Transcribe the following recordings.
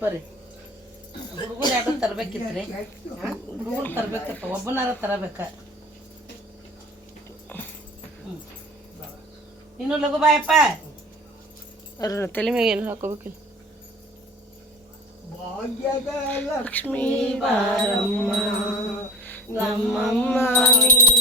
ಬರ್ರಿ ಹುಡುಗರು ಯಾರು ತರ್ಬೇಕಿತ್ರಿ ಹುಡುಗರು ತರ್ಬೇಕಿತ್ತು ಒಬ್ಬನಾರ ತರಬೇಕ ಹ್ಮ್. ಇನ್ನು ಲಘು ಬಾಯಪ್ಪ ಅರುಣ ತಲೆ ಮ್ಯಾಗ ಏನು ಹಾಕೋಬೇಕಿಲ್ಲ ಭಾಗ್ಯದ ಲಕ್ಷ್ಮೀ ಬಾರಮ್ಮ ನಮ್ಮಮ್ಮ ಭಾಗ್ಯದ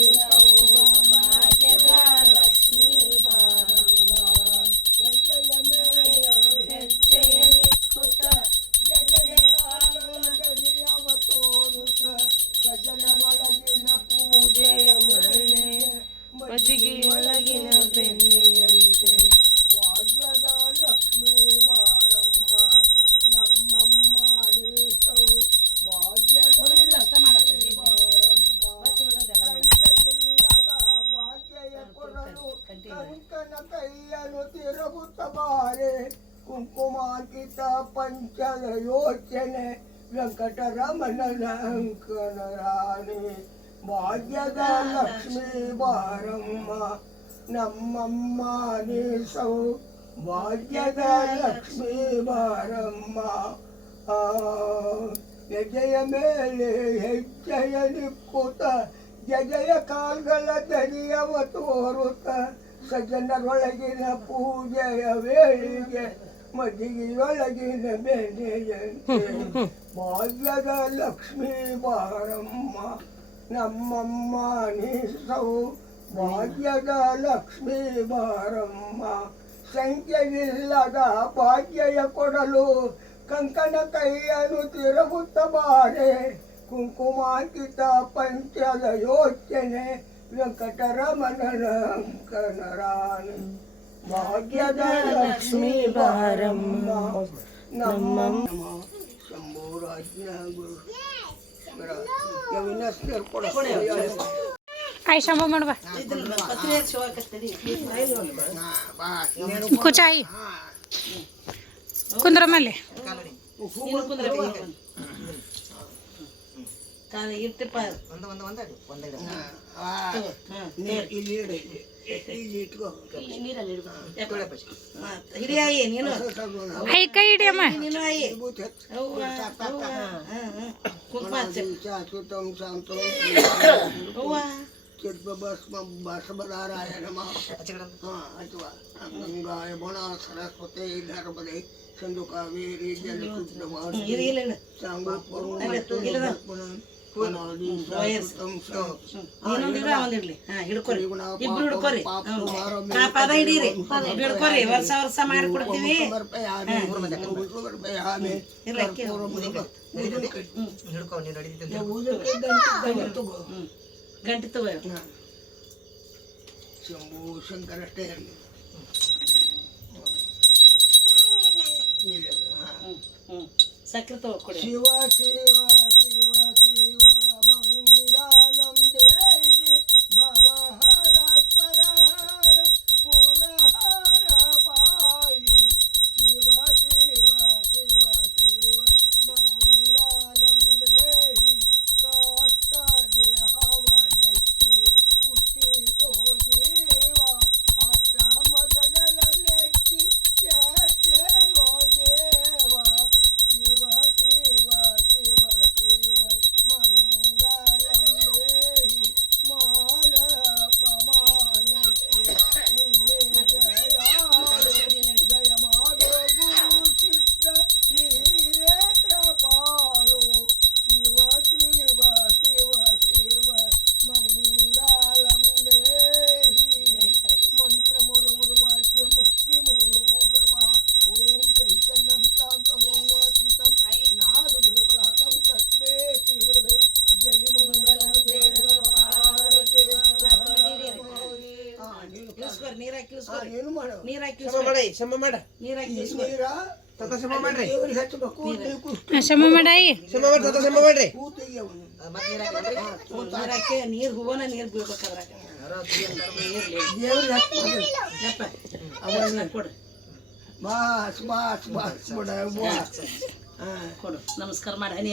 ಕುಂಕುಮಾಂಕಿತ ಪಂಚದ ಯೋಚನೆ ವೆಂಕಟರಮಣನ ಅಂಕನ ರಾಣಿ ಭಾಗ್ಯದ ಲಕ್ಷ್ಮೀ ಬಾರಮ್ಮ ನಮ್ಮಮ್ಮ ನೀಸೌ ಭಾಗ್ಯದ ಲಕ್ಷ್ಮೀ ಬಾರಮ್ಮ ಆ ಹೆಜ್ಜೆಯ ಮೇಲೆ ಹೆಜ್ಜೆಯ ನಿಕ್ಕುತ್ತ ಜಜಯ ಕಾಲ್ಗಳ ದರಿಯವ ತೋರುತ್ತ ಸಜ್ಜನರೊಳಗಿನ ಪೂಜೆಯ ವೇಳೆಗೆ ಮಜ್ಜಿಗೆಯೊಳಗಿನ ಬೆಣ್ಣೆಯಂತೆ ಭಾಗ್ಯದ ಲಕ್ಷ್ಮೀ ಬಾರಮ್ಮ ನಮ್ಮಮ್ಮ ನೀಸೌ ಭಾಗ್ಯದ ಲಕ್ಷ್ಮೀ ಬಾರಮ್ಮ ಸಂಖ್ಯೆಯಿಲ್ಲದ ಭಾಗ್ಯಯ ಕೊಡಲು ಕಂಕಣ ಕೈಯನ್ನು ಬಾರೆ ಕುಂಕುಮಾಂಕಿತ ಪಂಚದ ಯೋಚನೆ ವೆಂಕಟರಮಣನ ಅಂಕನ ರಾಣಿ ಭಾಗ್ಯದ ಲಕ್ಷ್ಮೀ ಬಾರಮ್ಮ ನಮ್ಮ ಆಯ್ ಶಂಭ ಮಾಡುವ ಕುಚಾಯಿ ಪತ್ರಿ ಹಚ್ಚಿ ಹೋಗಕತ್ತೀರಿ. ಕುಚ ಆಯಿ ಕುಂದ್ರಮಲ್ಲಿ ನೀನು ಕುಂದ್ರೆ ಕಾಲ ಇರ್ತಿಪ್ಪ ಇಲ್ಲಿ ಇಡು, ಇಲ್ಲಿ. ಇಲ್ಲಿ ಇಟ್ಕೋ. ನೀರಲ್ಲಿ ಹಿರಿಯಾಯಿ ನೀನು. ಐ ಕೈ ಹಿಡಿಯಮ್ಮ ನೀನು ಆಯಿ ವಿಭೂತಿ ಹಚ್ಚು. ಅವ್ವ, ಅವ್ವ, ಹ್ಮ್, ಹ್ಮ್. ಕುಂಕುಮ ಹಚ್ಚು. ಶಾಶ್ವತಂ ಶಾಂತಂ ಅವ್ವ. ಚಿದ್ಭಸ್ಮ ಬಸವನಾರಾಯಣ ನಮಃ ಹಾ ಅಥವಾ ಗಂಗಾಯ ಬಣ ಸರಸ್ವತಿ ನರ್ಮದೆ ಸಂದು ಕಾವೇರಿ ಜಲ ಶುದ್ಧ ಮಾಡಿ ಇರು, ಇಲ್ಲ, ಹಾ, ಹಿಡ್ಕೊರಿ. ಇಬ್ರು ಹಿಡ್ಕೊರಿ. ಪದ ಹಿಡೀರಿ. ಹಿಡ್ಕೊರಿ. ವರ್ಷ ವರ್ಷ ಮಾಡಿ ಕೊಡ್ತೀವಿ. ಗಂಟೆ ತಗೋ. ಶಂಭು ಶಂಕರ ಅಷ್ಟೇ. ಸಕ್ಕರೆ ತಗೋ ಕೊಡಿ. ಶಿವ ಶಿವ ಶಿವ ಶಿವ. ಮಾಡಿ. ಶಮ ಮಾಡ ತತ ಶಮ ಮಾಡ್ರಿ. ಶಮ ಮಾಡಾಯಿ ಶಮ ಮಾಡಿ. ತತ ಶಮ ಮಾಡ್ರಿ. ನೀರ್ ಹೂವನ ನೀರ್ ಕೊಡ್ರಿ ಬಿಡ ಕೊಡು. ನಮಸ್ಕಾರ ಮಾಡಿ ಹನಿ.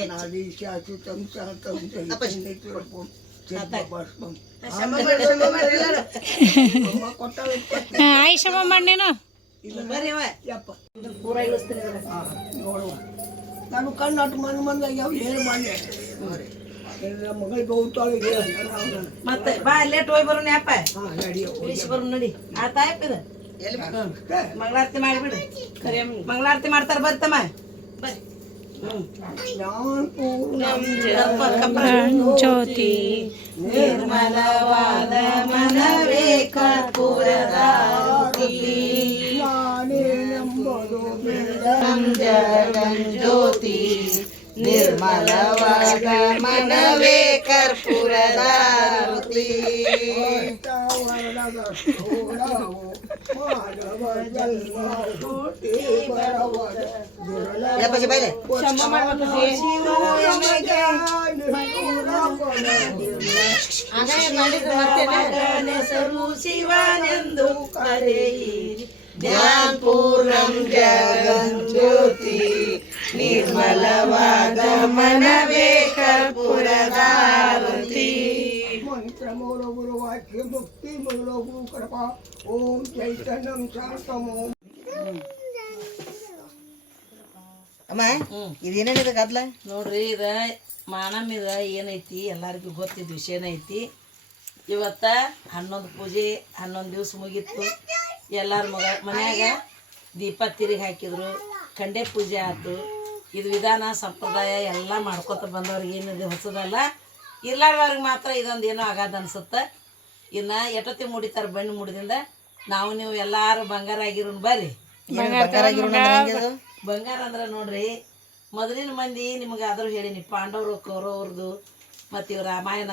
ಆಯ್ ಶಮ ಮಾಡಿ ನೀನು. ಪೂರ ಇಳಿಸ್ತೀನಿ ನೋಡುವ. ನಾನು ಕಣ್ಣಾಟ ಮನೆ ಮಂದ ಯಾವ ಏನು ಮಾಡಿ? ಮಗಳಿಗೆ ಹೋಗ್ತಾಳೆ ಮತ್ತೆ ಬಾ ಲೇಟ್ ಹೋಗಿ ಬರೋಣ ಇಳಿಸಿ ನಡಿ ಆತ ಇದು? ಮಂಗಳಾರತಿ ಮಾಡಿಬಿಡು. ಮಂಗಳಾರತಿ ಮಾಡ್ತಾರ ಬರ್ತಮ್ಮ ಬರ್ರಿ. ಜ್ಯೋತಿ. ನಿರ್ಮಲವಾದ ಮನವೇ ಕರ್ಪೂರದ ಜ್ಞಾನೇನೆಂಬುದು ಬೇಡ ಜ್ಯೋತಿ ನಿರ್ಮಲವಾದ ಮನವೇ ಕರ್ಪೂರದ ವಾತಾವರಣದ પછી ભાઈ શિવાનંદુ કરે ध्यान पूर्णं जगज्योति निर्मलवाद मनवे कर्पूरदारुति ಮುಕ್ತಿ ಮೂಲ ಗುರು ಕೃಪಾ ಓಂ ಚೈತನ್ಯಂ ಶಾಂತಂ ಓಂ ಅಮ್ಮ ಇದೇನೇನಿದೆ ಗದ್ಲ ನೋಡ್ರಿ ಇದ ಮಾನಮ್ಮಿದ ಏನೈತಿ ಎಲ್ಲರಿಗೂ ಗೊತ್ತಿದ್ದ ವಿಷಯನ ಐತಿ. ಇವತ್ತ ಹನ್ನೊಂದು ಪೂಜೆ ಹನ್ನೊಂದು ದಿವಸ ಮುಗೀತು. ಎಲ್ಲಾರ ಮಗ ಮನ್ಯಾಗ ದೀಪ ತಿರುಗಿ ಹಾಕಿದ್ರು ಕಂಡೆ ಪೂಜೆ ಆಯ್ತು ಇದು ವಿಧಾನ ಸಂಪ್ರದಾಯ ಎಲ್ಲ ಮಾಡ್ಕೊತ ಬಂದವ್ರಿಗೆ ಏನಿದೆ ಹೊಸದಲ್ಲ. ಇರ್ಲಾರ್ದವ್ರಿಗೆ ಮಾತ್ರ ಇದೊಂದು ಏನೋ ಆಗಾದ ಅನ್ಸುತ್ತೆ. ಇನ್ನು ಎಷ್ಟೊತ್ತಿ ಮುಡಿತಾರೆ ಬಣ್ಣ ಮುಡಿದಿಂದ ನಾವು ನೀವು ಎಲ್ಲಾರು ಬಂಗಾರ ಆಗಿರೋನ್ ಬರ್ರಿ. ಬಂಗಾರ ಅಂದ್ರೆ ನೋಡ್ರಿ ಮೊದಲಿನ ಮಂದಿ ನಿಮಗೆ ಆದರೂ ಹೇಳಿನಿ ಪಾಂಡವರು ಕೌರವ್ರದ್ದು ಮತ್ತು ಇವ್ ರಾಮಾಯಣ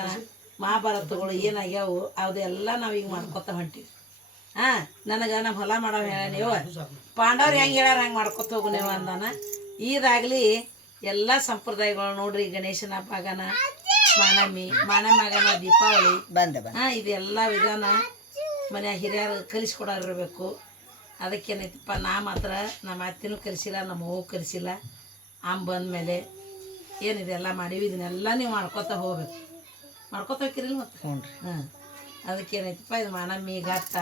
ಮಹಾಭಾರತಗಳು ಏನಾಗ್ಯಾವು ಅದೆಲ್ಲ ನಾವೀಗ ಮಾಡ್ಕೊತ ಹೊಂಟಿವಿ. ಹಾ ನನಗೆ ನಮ್ಮ ಹೊಲ ಮಾಡೋ ಹೇಳ ನೀವು ಪಾಂಡವ್ರು ಹೆಂಗೆ ಹೇಳ್ಯಾರ ಹಂಗೆ ಮಾಡ್ಕೊತ ಹೋಗು ನೀವು ಅಂದಾನ. ಈದಾಗಲಿ ಎಲ್ಲ ಸಂಪ್ರದಾಯಗಳು ನೋಡ್ರಿ ಗಣೇಶನ ಹಬ್ಬ ಮಾನಮ್ಮಿ ಆಗನ ದೀಪಾವಳಿ. ಬಂದ ಬಂದ. ಹಾಂ ಇದೆಲ್ಲ ವಿಧಾನ ಮನ್ಯಾಗ ಹಿರಿಯರು ಕಲಿಸ್ಕೊಡೋರಿರಬೇಕು. ಅದಕ್ಕೇನೈತಿಪ್ಪ ನಾ ಮಾತ್ರ ನಮ್ಮ ಅತ್ತಿನೂ ಕಲಿಸಿಲ್ಲ ನಮ್ಮ ಅವ್ವ ಕಲಿಸಿಲ್ಲ. ಆಮ್ ಬಂದಮೇಲೆ ಏನು ಇದೆಲ್ಲ ಮಾಡೀವಿ ಇದನ್ನೆಲ್ಲ ನೀವು ಮಾಡ್ಕೊತ ಹೋಗ್ಬೇಕು. ಮಾಡ್ಕೊತ ಹೋಗ್ತೀರಿ ಮತ್ತೆ? ಹ್ಞೂ ರೀ. ಹಾಂ. ಅದಕ್ಕೇನೈತಿಪ್ಪ ಇದು ಮಾನಮ್ಮಿ ಗಾತ್ತ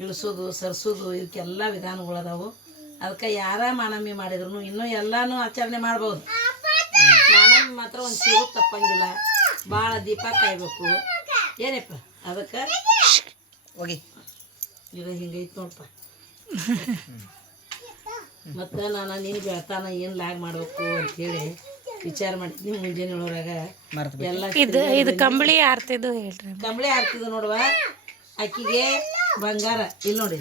ಇಳಿಸೋದು ಸರ್ಸೋದು ಇದಕ್ಕೆಲ್ಲ ವಿಧಾನಗಳು ಅದಾವು ಅದಕ್ಕೆ ಯಾರ ಮಾನಮ್ಮಿ ಮಾಡಿದ್ರು ಇನ್ನೂ ಎಲ್ಲನೂ ಆಚರಣೆ ಮಾಡ್ಬೋದು. ಮಾನಮ್ಮಿ ಮಾತ್ರ ಒಂದು ಸೀರು ತಪ್ಪಂಗಿಲ್ಲ. ಭಾಳ ದೀಪ ಕಾಯ್ಬೇಕು. ಏನಪ್ಪ? ಅದಕ್ಕೆ? ಹೋಗಿ. ಈಗ ಹಿಂಗೈತೆ ನೋಡಪ್ಪ ಮತ್ತು ನಾನು ನೀನು ಬೆಳ್ತಾನ ಏನು ಲಾಗ್ ಮಾಡಬೇಕು ಅಂಥೇಳಿ ವಿಚಾರ ಮಾಡಿದ್ನಿ ಮುಂಜಾನೆ ಒಳಗ ಎಲ್ಲ ಇದು ಇದು ಕಂಬಳಿ ಆರ್ತಿದ್ದು ಹೇಳ್ರಿ. ಕಂಬಳಿ ಆರ್ತಿದ್ದು ನೋಡುವ. ಅಕ್ಕಿಗೆ ಬಂಗಾರ. ಇಲ್ಲಿ ನೋಡಿ.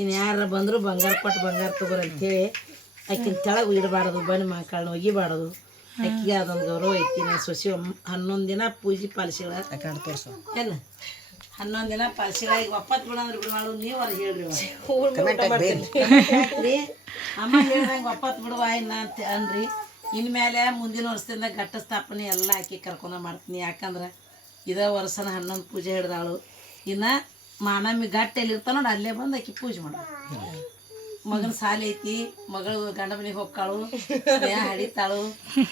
ಇನ್ನು ಯಾರ ಬಂದರೂ ಬಂಗಾರ ಕೊಟ್ಟು ಬಂಗಾರ ತಗೋರಿ ಅಂತೇಳಿ ಆಕಿನ ಕೆಳಗೆ ಇಡಬಾರ್ದು ಬಣ್ಣ ಮಕ್ಕಳನ್ನ ಒಗಿಬಾರ್ದು. ಆಕಿಗೆ ಅದೊಂದು ಗೌರವ ಐತಿ ನಾನು ಸೊಸಿ ಹನ್ನೊಂದು ದಿನ ಪೂಜೆ ಪಾಲಿಸಿಗಳ ಏನು? ಹನ್ನೊಂದು ದಿನ ಪಾಲಿಸಿಗಳ ಈಗ ಒಪ್ಪತ್ತು ಬಿಡ ಅಂದ್ರೆ ಬಿಡು ಮಾಡು ನೀವು ಹೇಳ್ರಿ ಅಮ್ಮ ಹೇಳ್ದಂಗೆ ಒಪ್ಪತ್ತು ಬಿಡುವ ಇನ್ನ ಅಂತ ಅನ್ರಿ ಇನ್ಮೇಲೆ ಮುಂದಿನ ವರ್ಷದಿಂದ ಘಟ್ಟ ಸ್ಥಾಪನೆ ಎಲ್ಲ ಹಾಕಿ ಕರ್ಕೊಂಡ ಮಾಡ್ತೀನಿ. ಯಾಕಂದ್ರೆ ಇದೇ ವರ್ಷನ ಹನ್ನೊಂದು ಪೂಜೆ ಹಿಡ್ದಾಳು. ಇನ್ನು ಮಾನಮಿ ಘಟ್ಟ ಎಲ್ಲಿರ್ತಾನ ನೋಡಿ ಅಲ್ಲೇ ಬಂದು ಆಕಿ ಪೂಜೆ ಮಾಡು ಮಗನ ಸಾಲಿ ಐತಿ ಮಗಳು ಗಂಡ ಮನೆಗೆ ಹೋಗ್ತಾಳು ಸ್ನೇಹ ಹಡಿತಾಳು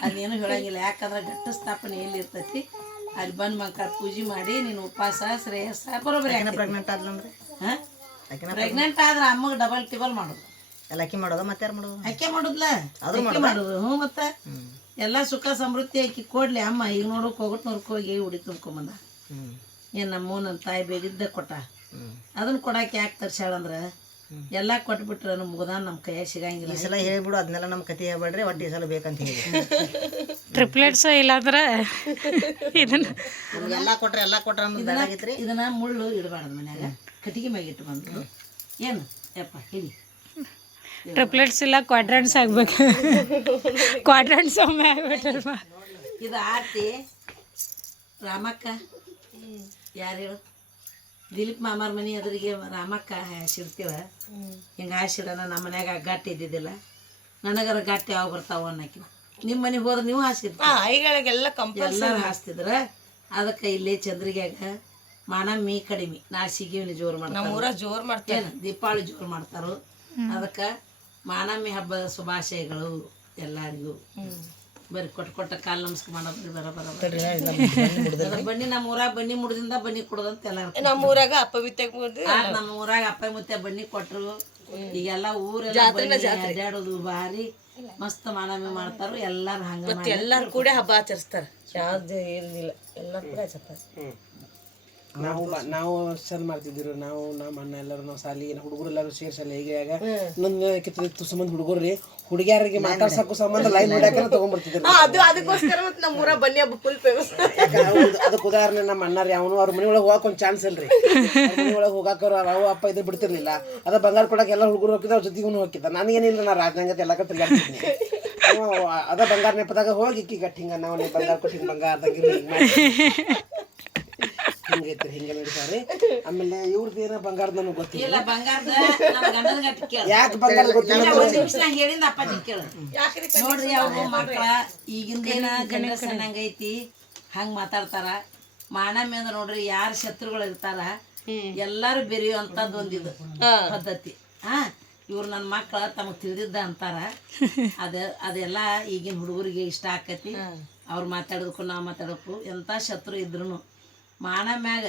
ಅದೇನು ಹೇಳಂಗಿಲ್ಲ. ಯಾಕಂದ್ರೆ ಘಟ್ಟ ಸ್ಥಾಪನೆ ಎಲ್ಲಿ ಇರ್ತೈತಿ ಅಲ್ಲಿ ಬಂದು ಮಕ್ಕಳ ಪೂಜೆ ಮಾಡಿ ನೀನು ಉಪವಾಸ ಶ್ರೇಯಸ್ಸ ಬರೋಬ್ರಿ ಪ್ರೆಗ್ನೆಂಟ್ ಆದ್ಲಂದ್ರೆ ಹಾಂ? ಪ್ರೆಗ್ನೆಂಟ್ ಆದ್ರೆ ಅಮ್ಮಗೆ ಡಬಲ್ ಟಿಬಲ್ ಮಾಡೋದು. ಎಲ್ಲ ಅಕ್ಕಿ ಮಾಡೋದು? ಮತ್ತೆ ಯಾರು ಮಾಡೋದು? ಅಕ್ಕಿ ಮಾಡುದ್ಲ? ಅದು ಮಾಡೋದು? ಹ್ಞೂ ಮತ್ತೆ. ಎಲ್ಲ ಸುಖ ಸಮೃದ್ಧಿ ಅಕ್ಕಿ ಕೊಡ್ಲಿ. ಅಮ್ಮ ಈಗ ನೋಡುಕ್ ಹೋಗು ನೋಡ್ಕೊ ಹೋಗಿ ಉಡಿ ತುಂಬ್ಕೊಂಬಂದ ಏನು ನಮ್ಮ ನನ್ನ ತಾಯಿ ಬೇಗಿದ್ದ ಕೊಟ್ಟ. ಅದನ್ನು ಅದನ್ನ ಕೊಡಕ್ಕೆ ಯಾಕೆ ತರ್ಸ್ಯಾಳಂದ್ರೆ? ಎಲ್ಲ ಕೊಟ್ಬಿಟ್ರೆ ನಮ್ಮ ಮುಗದಾನ ನಮ್ಮ ಕೈಯಾಗ ಸಿಗಂಗಿಲ್ಲ. ಈ ಸಲ ಹೇಳ್ಬಿಡು ಅದನ್ನೆಲ್ಲ ನಮ್ಮ ಕತೆ ಹೇಳ್ಬೇಡ್ರಿ ಒಟ್ಟು ಈ ಸಲ ಬೇಕಂತ ಹೇಳಿ. ಟ್ರಿಪ್ಲೆಟ್ಸ್ ಇಲ್ಲಾಂದ್ರೆ ಇದನ್ನ ಎಲ್ಲ ಕೊಟ್ರೆ ಎಲ್ಲ ಕೊಟ್ರೆ ನಮ್ಗೆ ಬೇಡಾಗಿತ್ರಿ. ಇದನ್ನ ಮುಳ್ಳು ಇಡಬಾರ್ದು ಮನ್ಯಾಗ. ಕಟ್ಟಿಗೆ ಮ್ಯಾಗ ಇಟ್ಟು ಬಂದ್ರು ಏನು? ಯಪ್ಪ ಹೇಳಿ ಟ್ರಿಪ್ಲೆಟ್ಸ್ ಇಲ್ಲ ಕ್ವಾಡ್ರೆಂಟ್ಸ್ ಆಗ್ಬೇಕು. ಕ್ವಾಡ್ರೆಂಟ್ಸ್ ಒಮ್ಮೆ ಆಗ್ಬಿಟ್ರಲ್ವ? ಇದು ಆರ್ತಿ ರಾಮಕ್ಕ ಯಾರು ಹೇಳು? ದಿಲೀಪ್ ಮಾಮಾರ ಮನೆ ಅದ್ರಿಗೆ ರಾಮಕ್ಕ ಹಾಸಿರ್ತೀವ? ಹಿಂಗೆ ಹಾಸಿಡೋಣ ನಮ್ಮ ಮನ್ಯಾಗ ಗಟ್ಟಿ ಇದ್ದಿದ್ದಿಲ್ಲ. ನನಗರ ಗಟ್ಟಿ ಯಾವಾಗ ಬರ್ತಾವ ಅನ್ನಕಿ ನಿಮ್ಮ ಮನೆಗೆ ಹೋದ್ರೆ ನೀವು ಹಾಸಿರ್ತೀವಿ ಐಗಳಿಗೆಲ್ಲ ಎಲ್ಲರೂ ಹಾಸ್ತಿದ್ರ? ಅದಕ್ಕೆ ಇಲ್ಲಿ ಚಂದ್ರಿಗ್ಯಾಗ ಮಾನಮ್ಮಿ ಕಡಿಮೆ ನಾಸಿಗಿವ್ನಿ ಜೋರು ಮಾಡ್ತಾರೆ. ನಮ್ಮೂರ ಜೋರ್ ಮಾಡ್ತೇನೆ ದೀಪಾವಳಿ ಜೋರು ಮಾಡ್ತಾರೋ. ಅದಕ್ಕೆ ಮಾನಮ್ಮಿ ಹಬ್ಬದ ಶುಭಾಶಯಗಳು ಎಲ್ಲರಿಗೂ. ಬರೀ ಕೊಟ್ಟು ಕೊಟ್ಟ ಕಾಲು ನಮಸ್ಕಾರ ಮಾಡೋದ್ರಿ ಬರ ಬರ ಬನ್ನಿ ನಮ್ಮ ಊರಾಗ ಬನ್ನಿ ಮುಡ್ದಿಂದ ಬನ್ನಿ ಕೊಡೋದಂತ ಎಲ್ಲ ನಮ್ಮ ಊರಾಗ ಅಪ್ಪ ಮುತ್ತೆ ನಮ್ಮ ಊರಾಗ ಅಪ್ಪ ಮುತ್ತೆ ಬನ್ನಿ ಕೊಟ್ರು. ಈಗೆಲ್ಲ ಊರೆಲ್ಲ ಅಡ್ಡಾಡೋದು ಭಾರಿ. ಮಸ್ತ್ ಮಾಡಮೆ ಮಾಡ್ತಾರ ಎಲ್ಲಾರು ಹಂಗ ಮಾಡಿ ಎಲ್ಲಾರು ಕೂಡ ಹಬ್ಬ ಆಚರಿಸ್ತಾರ. ಯಾವ್ದು ಏನಿಲ್ಲ ಎಲ್ಲ ಕೂಡ ಆಚರಿಸ್ತಾರ. ನಾವು ನಾವು ಚಂದ ಮಾಡ್ತಿದ್ರು ನಾವು ನಮ್ಮ ಅಣ್ಣ ಎಲ್ಲರೂ ನಾವು ಸಾಲಿ ಹುಡುಗರು ಎಲ್ಲರೂ ಸೇರ್ಸಲ್ಲ ಈಗ ಹೀಗೆ ಆಗ ನನ್ನ ಕಿತ್ತು ಸಂಬಂಧ ಹುಡುಗರು ಹುಡುಗಿಯರಿಗೆ ಮಾತಾಡ್ಸಕ್ಕೂ ಸಂಬಂಧ ಲೈನ್ ಹೊಡ್ಯಾಕ ತಗೊಂಡ್ಬರ್ತಿದ್ರು ಅದು ಅದಕ್ಕೋಸ್ಕರ ಮತ್ತೆ ನಮ್ಮ ಊರ ಬನ್ನಿ ಹಬ್ಬ ಫುಲ್ ಫೇಮಸ್ ಅದಕ್ಕೆ ಉದಾಹರಣೆ ನಮ್ಮ ಅಣ್ಣಾರಿ ಅವನು ಅವ್ರ ಮನೆ ಒಳಗೆ ಹೋಗಕ್ ಒಂದು ಚಾನ್ಸ್ ಇಲ್ರಿ. ಮನೆ ಒಳಗೆ ಹೋಗಾಕ ಅವ್ರು ಅವು ಅಪ್ಪ ಇದ್ರು ಬಿಡ್ತಿರ್ಲಿಲ್ಲ. ಅದ ಬಂಗಾರ ಕೊಡಕ್ಕೆ ಎಲ್ಲ ಹುಡುಗರು ಹೋಗಿದ್ದ ಅವ್ರ ಜೊತೆಗೂ ಹೋಗಿದ್ದ. ನನಗೇನಿಲ್ಲ ನಾ ರಾಜನಂಗತ್ತೆ ಎಲ್ಲ ತಿರ್ಗಾಡ್ತಿದ್ನಿ. ಅವ ಅದ ಬಂಗಾರ ನೆಪದಾಗ ಹೋಗಿ ಇಕ್ಕಿ ಗಟ್ಟಿ ಹಿಂಗ ನಾವು ಬಂಗಾರ ಕೊಟ್ಟಿನ ಬಂಗಾರದಾಗ ಹಿಂಗೆ ಮಾಡಿ ಹಿಂಗೈತ್ರಿ ಹಿಂಗೆ ನಡೀತಾವ್ರಿ ಆಮೇಲೆ ಇವ್ರದ್ದು ಏನೋ ಬಂಗಾರದ ನನಗೆ ಗೊತ್ತಿಲ್ಲ. ಯಾಕೆ ಬಂಗಾರ ಗೊತ್ತಿಲ್ಲ? ನೋಡ್ರಿ ಅವ್ರ ಮಕ್ಳ ಈಗಿಂದೇನ ಜನರೇಷನ್ ಹಂಗೈತಿ ಹಂಗ್ ಮಾತಾಡ್ತಾರ. ಮಾನಮ್ಯ ಅಂದ್ರ ನೋಡ್ರಿ ಯಾರ ಶತ್ರುಗಳು ಇರ್ತಾರ ಎಲ್ಲಾರು ಬೆರೆಯುವಂತದ್ದು ಒಂದಿದು ಪದ್ಧತಿ. ಹಾ ಇವ್ರು ನನ್ನ ಮಕ್ಕಳ ತಮಗ್ ತಿಳಿದಿದ್ದ ಅಂತಾರ. ಅದ ಅದೆಲ್ಲ ಈಗಿನ ಹುಡುಗರಿಗೆ ಇಷ್ಟ ಆಕತಿ. ಅವ್ರು ಮಾತಾಡೋದಕ್ಕೂ ನಾವು ಮಾತಾಡೋಕು ಎಂಥ ಶತ್ರು ಇದ್ರು ಮಾನ ಮ್ಯಾಗ.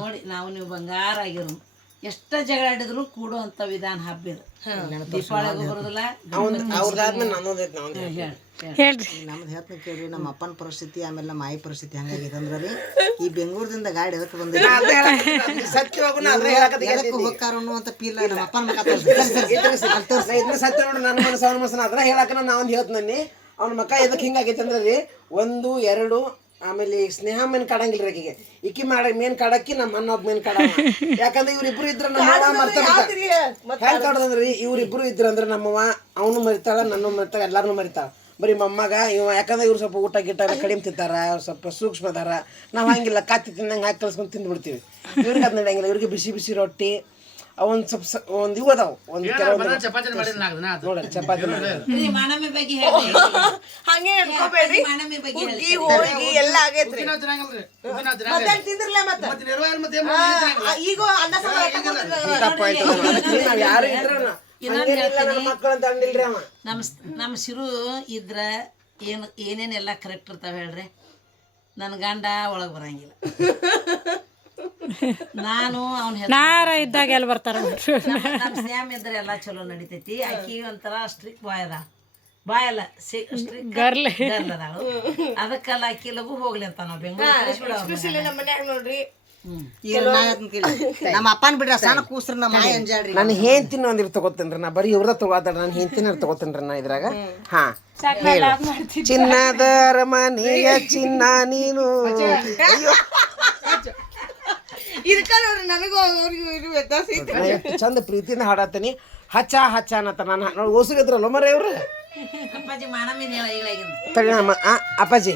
ನೋಡಿ ನಾವು ನೀವು ಬಂಗಾರ ಆಗಿರು ಎಷ್ಟ ಜಗಳ ಆಡಿದ್ರು ಕೂಡುವಂತ ವಿಧಾನ ಹಬ್ಬ ಇದು. ದೀಪಾವಳಿಗೂ ಬರೋದಿಲ್ಲ ನಮ್ದು ಹೇಳ್ತೀನಿ ಕೇಳ್ರಿ ನಮ್ಮ ಅಪ್ಪನ ಪರಿಸ್ಥಿತಿ ಆಮೇಲೆ ನಮ್ಮ ಆಯಿ ಪರಿಸ್ಥಿತಿ ಹಂಗಾಗಿದೆ ಅಂದ್ರೆ ರೀ ಈ ಬೆಂಗಳೂರದಿಂದ ಗಾಡಿ ಎದಕ್ಕೆ ಬಂದಿಲ್ಲ. ಎದಕ್ಕೆ ಹೋಗ್ತಾರ ಅನ್ನುವಂತ ಫೀಲ್ ನಮ್ಮ ಅಪ್ಪನ ಸತ್ಯ ನೋಡ್ರಿ ನನ್ನ ಮನಸ್ಸು ಅವ್ನ ಮನಸ್ಸನ್ನ. ಅದ್ರ ಹೇಳಕ ನಾ ಒಂದು ಹೇಳ್ತೀನಿ ಅವ್ನ ಮಕ್ಕ ಎದಕ್ಕೆ ಹಿಂಗಾಗೈತೆ ಅಂದ್ರೆ ರೀ ಒಂದು ಎರಡು ಆಮೇಲೆ ಈ ಸ್ನೇಹ ಮೇನ್ ಕಾಡಂಗಿಲ್ಲ ರೀ ಆಕಿಗೆ. ಇಕ್ಕಿ ಮಾಡಿ ಮೇನ್ ಕಾಡಕ್ಕಿ ನಮ್ಮ ಅಣ್ಣ ಒಬ್ಬ ಮೇನ್ ಕಾಡ ಯಾಕಂದ್ರೆ ಇವ್ರಿಬ್ರು ಇದ್ರ ನಮ್ಮ ಹೆಂಗ್ ಕಾಡೋದಂದ್ರಿ ಇವ್ರಿಬ್ರು ಇದ್ರ ಅಂದ್ರೆ ನಮ್ಮವ ಅವನು ಮರಿತಾಳ ನನ್ನ ಮರಿತಾಳ ಎಲ್ಲಾರನು ಮರಿತಾಳ. ಬರೀ ಮೊಮ್ಮಗ ಇವ ಯಾಕಂದ್ರೆ ಇವ್ರು ಸ್ವಲ್ಪ ಊಟ ಗಿಟ್ಟ ಕಡಿಮೆ ತಿಂತಾರ ಸ್ವಲ್ಪ ಸೂಕ್ಷ್ಮ ಅದಾರ. ನಾವು ಹಂಗಿಲ್ಲ ಕಾತಿ ತಿನ್ನಂಗೆ ಹಾಕಿ ಕಲ್ಸ್ಕೊಂಡು ತಿಂದ್ಬಿಡ್ತೀವಿ. ಇವ್ರಿಗೆ ಅದ್ ನಡೆಯಂಗಿಲ್ಲ ಇವ್ರಿಗೆ ಬಿಸಿ ಬಿಸಿ ರೊಟ್ಟಿ ಅವನ್ ಸ್ವಲ್ಪ ಸ- ಒಂದ್ ಇವು ಅದಾವ. ಒಂದು ಕೆಲವೊಂದು ನೋಡ್ರಿ ಚಪಾತಿ ಬಗ್ಗೆ ಹೇಳಿ. ಹಂಗೆ ಅನ್ಕೋಬೇಡ್ರಿ ಹುಗ್ಗಿ ಹೋಳ್ಗಿ ಎಲ್ಲ ಆಗೈತ್ರಿ. ಮತ್ತೆ? ತಿಂದ್ರಲ್ಲ ಮತ್ತೆ ಈಗ ಅನ್ನ ಸಾಂಬಾರ್ ಯಾರು ನಮ್ಮ ನಮ್ಮ ಶಿರು ಇದ್ರ ಏನು ಏನೇನೆಲ್ಲ ಕರೆಕ್ಟ್ ಇರ್ತಾವ ಹೇಳ್ರಿ? ನನ್ನ ಗಂಡ ಒಳಗೆ ಬರಂಗಿಲ್ಲ. ನಾನು ಅವ್ನ ನಾರ ಇದ್ದಾಗ ಎಲ್ಲಿ ಬರ್ತಾರ ನಮ್ಮ ಸ್ನೇಹಮ್ ಇದ್ರೆ ಎಲ್ಲ ಚಲೋ ನಡಿತೈತಿ. ಆಕಿ ಒಂಥರ ಸ್ಟ್ರಿಕ್ ಬಾಯ್ ಅದ. ಬಾಯ್ ಅಲ್ಲ ಸ್ಟ್ರಿಕ್ ಗರ್ಲ್. ಗರ್ಲ್ ಅದಾಳು. ಅದಕ್ಕೆಲ್ಲ ಆಕಿ ಲಗು ಹೋಗ್ಲಿ ಅಂತ ನಾವು ಬೆಂಗಳೂರು ನೋಡ್ರಿ. ನಮ್ಮ ಅಪ್ಪನ ಬಿಡ್ರ ಸಣ್ಣ ಕೂಸ್ರ ನಮ್ಮ ಮಾಯ ಅಂಜಾಡ್ರಿ ನಾನು ಹೆಂಡ್ತಿನ ಒಂದಿರ್ ತಗೋತೇನ್ರಿ ನಾ ಬರೀ ಇವ್ರದ ತಗೋತಾಳ ನಾನು ಹೆಂಡ್ತಿನ ತಗೋತೇನ್ರಿ ನಾ ಇದ್ರಾಗ. ಹಾ. ಚಿನ್ನದ ಅರಮನೆಯ ಚಿನ್ನ ನೀನು. ಅಯ್ಯೋ, ಇದಕ್ಕ ನೋಡ್ರಿ ನನಗೂ ಅವ್ರಿಗೂ ಇರು ವ್ಯತ್ಯಾಸ ಐತಿ ನಾ ಎಷ್ಟು ಚಂದ ಪ್ರೀತಿಯಿಂದ ಹಾಡತ್ತೀನಿ ಹಚ್ಚ ಹಚ್ಚ ಅನ್ನತ್ತ ನಾನು ನೋಡಿ ಓಸುಗಿದ್ರಲ್ಲ ಮರ ಇವ್ರು? ಅಪ್ಪಾಜಿ ಮಾನಮ್ಮಿ ಹೇಳ ಹೇಳಾಗಿಂದ ತಡಿ ನಮ್ಮ ಆ, ಅಪ್ಪಾಜಿ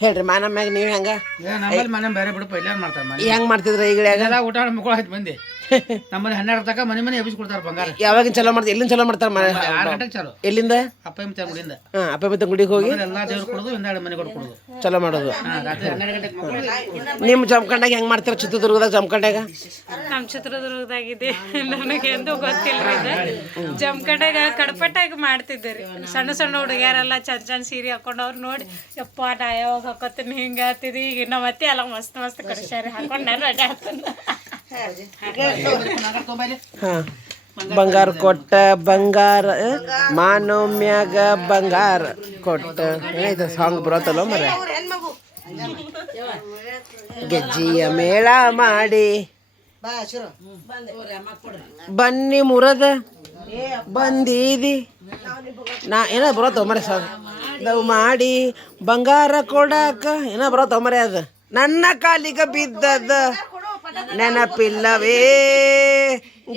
ಹೇಳ್ರಿ ಮಾನಮ್ಯಾಗ ನೀವು ಹೆಂಗ? ನಮ್ಮಲ್ಲಿ ಮನೆ ಬೇರೆ ಬಿಡು ಇಲ್ಲ ಮಾಡ್ತಾರೆ ಮನೆ ಹೆಂಗ್ ಮಾಡ್ತಿದ್ರ ಈಗಳ್ಯಾಗ? ಎಲ್ಲ ಊಟ ಮಕ್ಕಳು ಆಯ್ತು ಮಂದಿ ನಮ್ಮಲ್ಲಿ ಹನ್ನೆರಡು ತಕ ಮನೆ ಮನೆ ಎಬ್ಬಿಸಿ ಕೊಡ್ತಾರೆ ಬಂಗಾರ. ಯಾವಾಗ ಚಲೋ ಮಾಡ್ತಾರೆ? ಎಲ್ಲಿಂದ ಚಲೋ ಮಾಡ್ತಾರೆ ಮನೆ? ಆರು ಗಂಟೆಗೆ ಚಾಲು. ಎಲ್ಲಿಂದ? ಅಪ್ಪ ಮತ್ತೆ ಗುಡಿಯಿಂದ. ಹಾ ಅಪ್ಪ ಮತ್ತೆ ಗುಡಿಗೆ ಹೋಗಿ? ಎಲ್ಲ ದೇವ್ರು ಕೊಡೋದು ಒಂದೆರಡು ಮನೆ ಕೊಡೋದು. ಚಲೋ ಮಾಡೋದು. ನಿಮ್ಮ ಜಮಖಂಡಾಗ ಹೆಂಗ್ ಮಾಡ್ತೀರಾ? ಚಿತ್ರದುರ್ಗದಾಗ ಜಮಖಂಡಾಗ ನಮ್ಮ ಚಿತ್ರದುರ್ಗದಾಗಿದೆ. ನನಗೆ ಎಂದು ಗೊತ್ತಿಲ್ಲ ಇದು. ಜಮಖಂಡಾಗ ಕಡಪಟ್ಟಾಗಿ ಮಾಡ್ತಿದ್ದೆ ರೀ ಸಣ್ಣ ಸಣ್ಣ ಹುಡುಗಿಯರೆಲ್ಲ ಚಂದ ಚಂದ ಸೀರೆ ಹಾಕೊಂಡು ಅವ್ರು ನೋಡಿ ಯಪ್ಪ ನಾ ಯಾವಾಗ ಹಾಕೋತೀನಿ ಹಿಂಗೆ ಆಗ್ತಿದ್ವಿ ಈಗ ನಮ್ಮ ಅತ್ತೆ ಎಲ್ಲ ಮಸ್ತ್ ಮಸ್ತ್ ಕಡಿಸ್ಯಾರ ಹಾಕೊಂಡು ನಾನು ರಜೆ ಹಾಕ್ತೀನಿ ಬಂಗಾರ ಕೊಟ್ಟ ಬಂಗಾರ ಮಾನೋಮ್ಯಾಗ ಬಂಗಾರ ಕೊಟ್ಟ. ಏನೈತೆ ಸಾಂಗ್ ಬರತ್ತಲ್ಲ ಮರ? ಗೆಜ್ಜಿಯ ಮೇಳ ಮಾಡಿ ಬನ್ನಿ ಮುರದ ಬಂದೀದಿ. ನಾ ಏನ ಬರತ್ತ ಮರೆ ಸಾಂಗ್ ನಾವು ಮಾಡಿ ಬಂಗಾರ ಕೊಡಾಕ ಏನ ಬರತ್ತ ಮರೆ ಅದು? ನನ್ನ ಕಾಲಿಗೆ ಬಿದ್ದದ ನೆನಪಿಲ್ಲವೇ?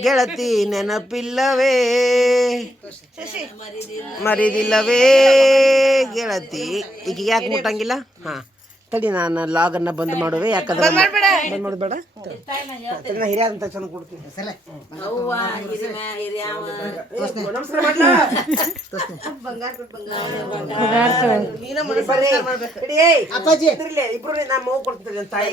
ಗೆಳತಿ ನೆನಪಿಲ್ಲವೇ? ಮರಿದಿಲ್ಲವೇ? ಗೆಳತಿ. ಈಗ ಯಾಕೆ ಮುಟ್ಟಂಗಿಲ್ಲ? ಹಾ. ತಡಿ ನಾನು ಲಾಗನ್ನ ಬಂದ್ ಮಾಡುವೆ. ಯಾಕಂದ್ರೆ ಬಂದ್ ಮಾಡಬೇಡ. ತಡಿ ನಾ ಹಿರಿಯ ಅಂತ ಚಂದ ಕೊಡ್ತೀನಿ ಅವ್ವ ಹಿರಿಮ ಹಿರಿಯವ. ನಮಸ್ಕಾರ ಮಾಡ್ಲಾ? ಅಪ್ಪಾಜಿ ಇಬ್ರು ನಾ ಮಗು ಕೊಡ್ತೀನಿ ತಾಯಿ.